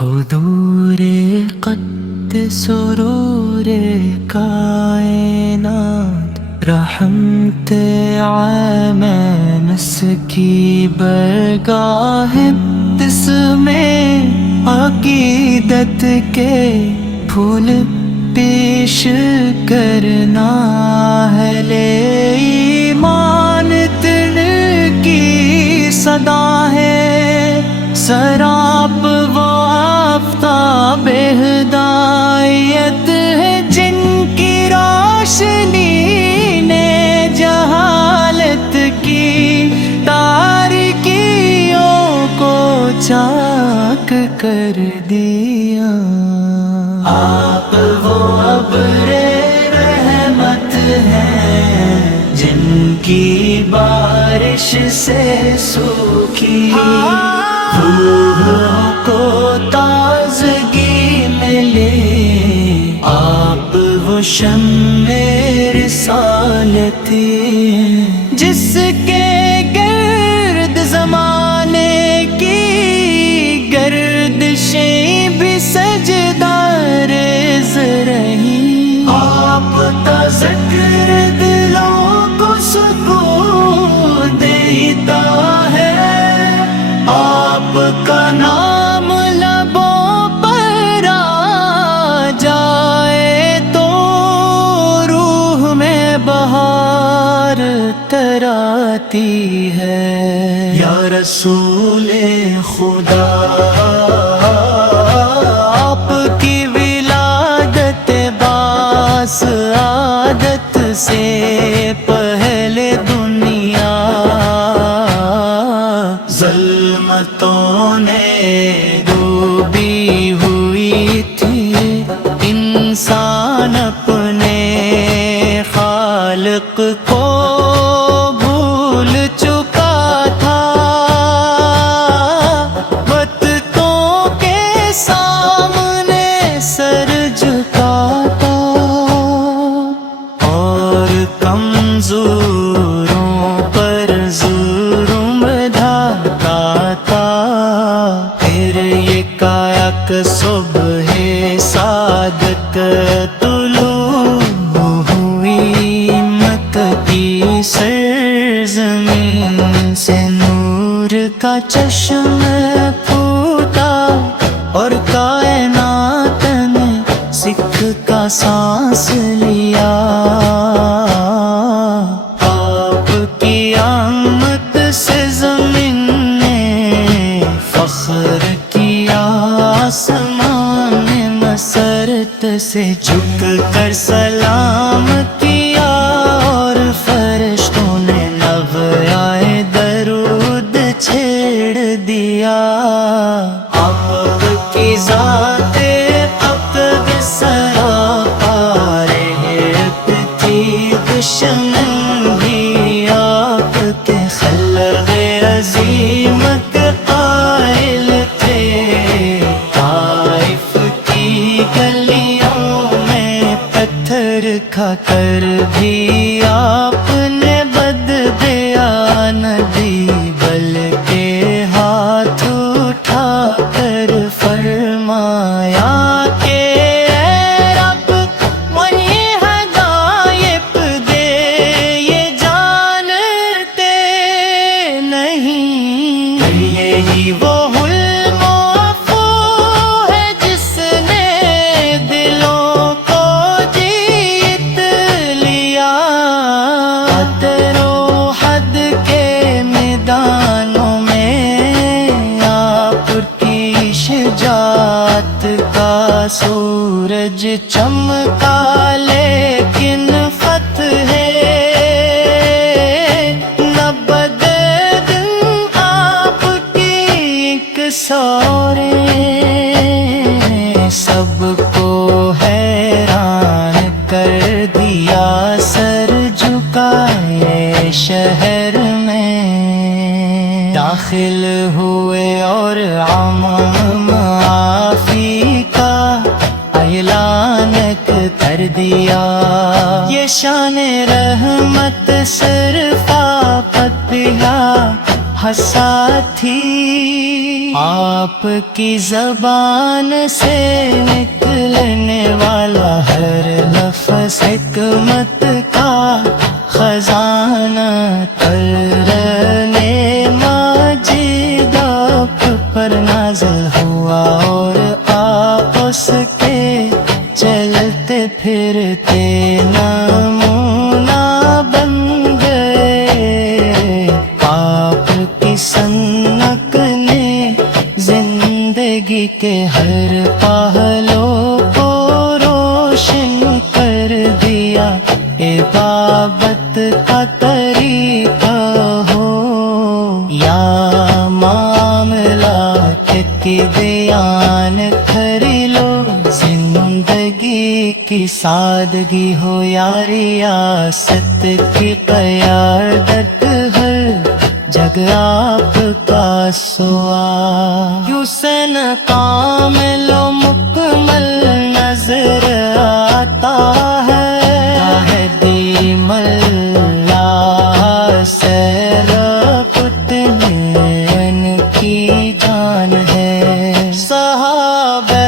حضور قد سرور کائنات، رحمت عام نس کی برگاہ، جس میں عقیدت کے پھول پیش کرنا ہے، لے ایمان تن کی صدا ہے، سراب و آفتاب ہدایت ہے، جن کی روشنی نے جہالت کی تاریکیوں کو چاک کر دیا۔ آپ وہ ابر رحمت ہیں جن کی بارش سے سوکھی روحوں کو تازگی ملے، آپ وہ شمع رسالتی ہیں جس کے گرد زمانے کی گردشیں بھی سجدہ ریز رہی، آپ کا ذکر دلوں کو سکون دیتا ہے، آپ کا نام لبوں پر آ جائے تو روح میں بہار تراتی ہے۔ یا رسول خدا، آپ کی ولادت باس عادت سے پہلے دنیا ظلمتوں نے ڈوبی ہوئی تھی، انسان اپنے خالق کو بھول چکا تھا، بدتوں کے سامنے سر جھکاتا اور کمزوروں پر ظلم ڈھاتا تھا، پھر یہ کائک صبح صادق طلوع ہوئی مکہ کی سرزمین سے، نور کا چشم پھوٹا اور کائنات نے سکھ کا سانس لیا، آپ کی آمد سے زمین نے فخر کیا، آسمان نے مسرت سے جھک کر سلام کیا، اور فرشتوں نے نغمۂ درود چھیڑ دیا، آپ کی ذات اقدس سراپار تھی، دشمن بھی آپ کے خلق عظیم کے قائل تھے، طائف کی گلیوں میں پتھر کھا کر بھی آپ نے بد بیان دی، بلکہ ہاتھ اٹھا کر فرمایا کہ اے رب وہی ہدایت دے، یہ جانتے نہیں یہی وہ حلم و عفو ہے جس نے دلوں کو جیت لیا، قدر و حد کے میدانوں میں آپ کی شجاعت کا سورج چمکا، لیکن فتح نہ بدد آپ کی ایک سورے سب کو حیران کر دیا، سر جھکائے شہر میں داخل ہوئے اور عمم معافی کا اعلان کر دیا، یہ شان رحمت صرف آفت ہنسا تھی، آپ کی زبان سے نکلنے والا ہر لفظ حکمت کا خزانہ، ترنے ماجد آپ پر نازل ہوا اور اس کے چلتے پھرتے نمونہ بن گئے، آپ کی سنت نے زندگی کے ہر پہلو کو روشن کر دیا، عبادت کا طریقہ ہو یا معاملات کی بیان کھری لو، زندگی کی سادگی ہو یا ریاست کی قیادت، ہر جگہ آپ کا سوا کیوں سے کامل و مکمل نظر آتا ہے، دیم اللہ سیر کتنے ان کی جان ہے، صحابہ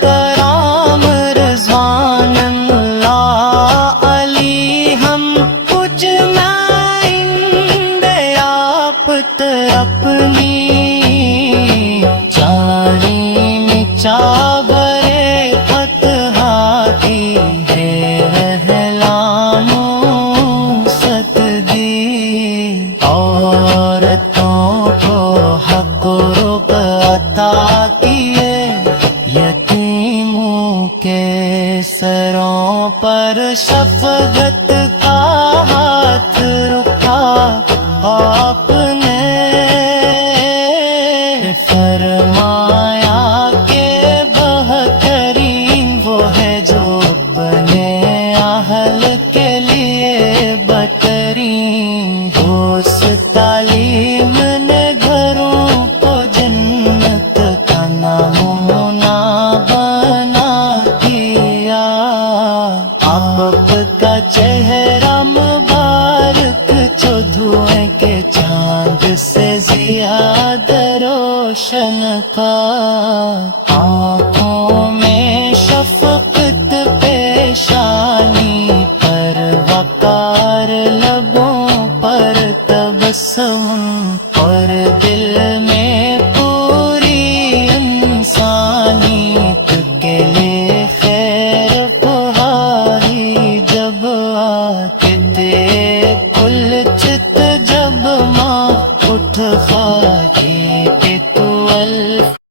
کرام رضوان اللہ علی ہم کچھ اپنی جانی میں چابرے فتحاتی ہے رحلانوں ست دی، عورتوں کو حق رق عطا کیے، یتیموں کے سروں پر شفقت کا ہاتھ رکھا آپ نے، فرمایا کہ بہترین وہ ہے جو اپنے اہل کے لیے بہترین، اس تعلیم نے گھروں کو جنت کا نمونہ بنا دیا، آپ کا چہرہ مبارک جو دھوئیں کے چاند سے زیادہ روشن کا